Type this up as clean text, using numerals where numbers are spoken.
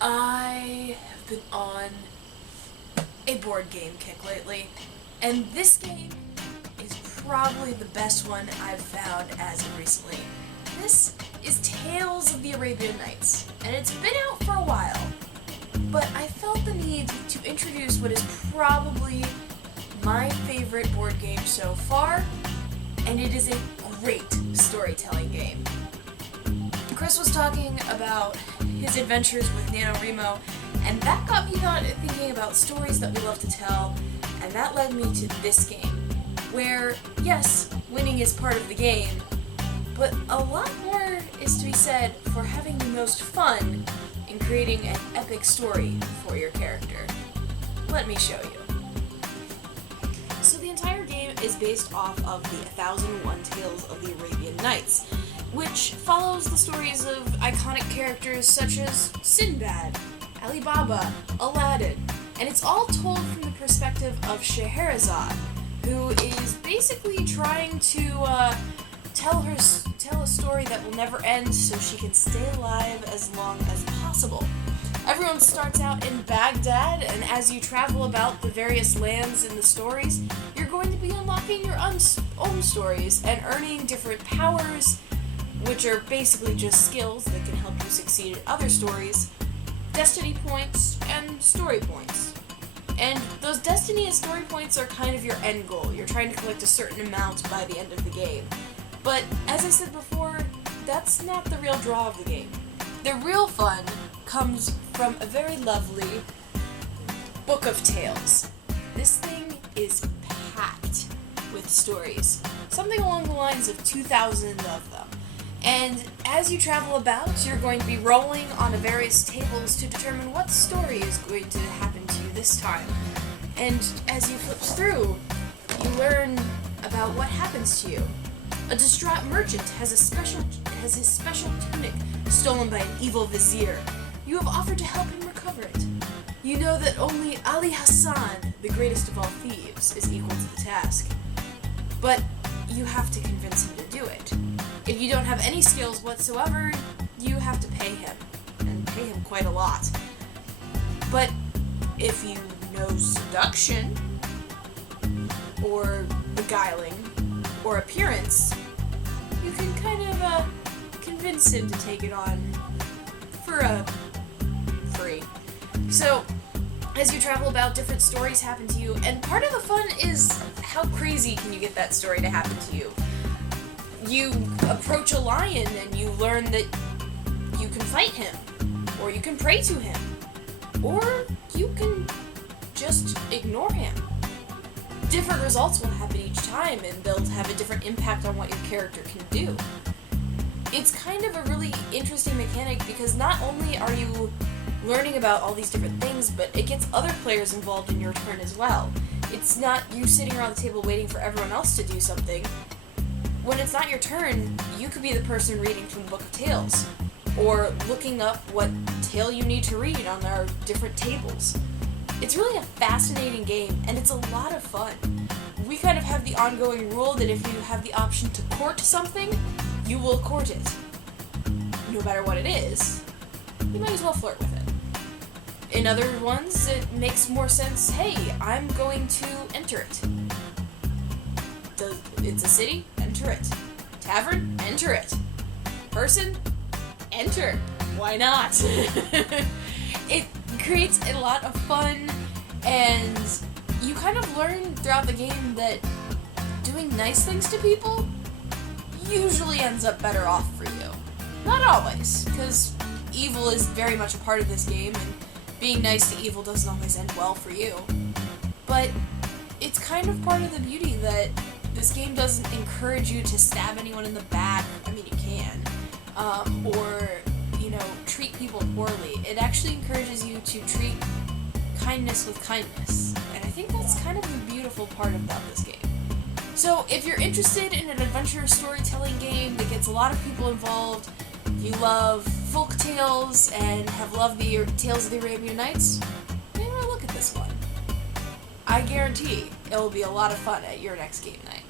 I have been on a board game kick lately, and this game is probably the best one I've found as of recently. This is Tales of the Arabian Nights, and it's been out for a while, but I felt the need to introduce what is probably my favorite board game so far, and it is a great storytelling game. Chris was talking about his adventures with NaNoWriMo, and that got me thinking about stories that we love to tell, and that led me to this game, where, yes, winning is part of the game, but a lot more is to be said for having the most fun in creating an epic story for your character. Let me show you. So the entire game is based off of the 1001 Tales of the Arabian Nights, which follows the stories of iconic characters such as Sinbad, Ali Baba, Aladdin, and it's all told from the perspective of Scheherazade, who is basically trying to tell a story that will never end so she can stay alive as long as possible. Everyone starts out in Baghdad, and as you travel about the various lands in the stories, you're going to be unlocking your own stories and earning different powers, which are basically just skills that can help you succeed in other stories, destiny points, and story points. And those destiny and story points are kind of your end goal. You're trying to collect a certain amount by the end of the game. But, as I said before, that's not the real draw of the game. The real fun comes from a very lovely book of tales. This thing is packed with stories, something along the lines of 2,000 of them. And as you travel about, you're going to be rolling on the various tables to determine what story is going to happen to you this time. And as you flip through, you learn about what happens to you. A distraught merchant has his special tunic stolen by an evil vizier. You have offered to help him recover it. You know that only Ali Hassan, the greatest of all thieves, is equal to the task. But you have to convince him to do it. If you don't have any skills whatsoever, you have to pay him, and pay him quite a lot. But if you know seduction, or beguiling, or appearance, you can kind of convince him to take it on for free. So, as you travel about, different stories happen to you, and part of the fun is how crazy can you get that story to happen to you. You approach a lion and you learn that you can fight him, or you can pray to him, or you can just ignore him. Different results will happen each time, and they'll have a different impact on what your character can do. It's kind of a really interesting mechanic because not only are you learning about all these different things, but it gets other players involved in your turn as well. It's not you sitting around the table waiting for everyone else to do something. When it's not your turn, you could be the person reading from the Book of Tales, or looking up what tale you need to read on our different tables. It's really a fascinating game, and it's a lot of fun. We kind of have the ongoing rule that if you have the option to court something, you will court it. No matter what it is, you might as well flirt with it. In other ones, it makes more sense, hey, I'm going to enter it. It's a city? Enter it. Tavern? Enter it. Person? Enter. Why not? It creates a lot of fun, and you kind of learn throughout the game that doing nice things to people usually ends up better off for you. Not always, because evil is very much a part of this game, and being nice to evil doesn't always end well for you. But it's kind of part of the beauty that this game doesn't encourage you to stab anyone in the back. I mean, you can. Or, treat people poorly. It actually encourages you to treat kindness with kindness. And I think that's kind of the beautiful part about this game. So, if you're interested in an adventure storytelling game that gets a lot of people involved, if you love folk tales and have loved the Tales of the Arabian Nights, maybe look at this one. I guarantee it will be a lot of fun at your next game night.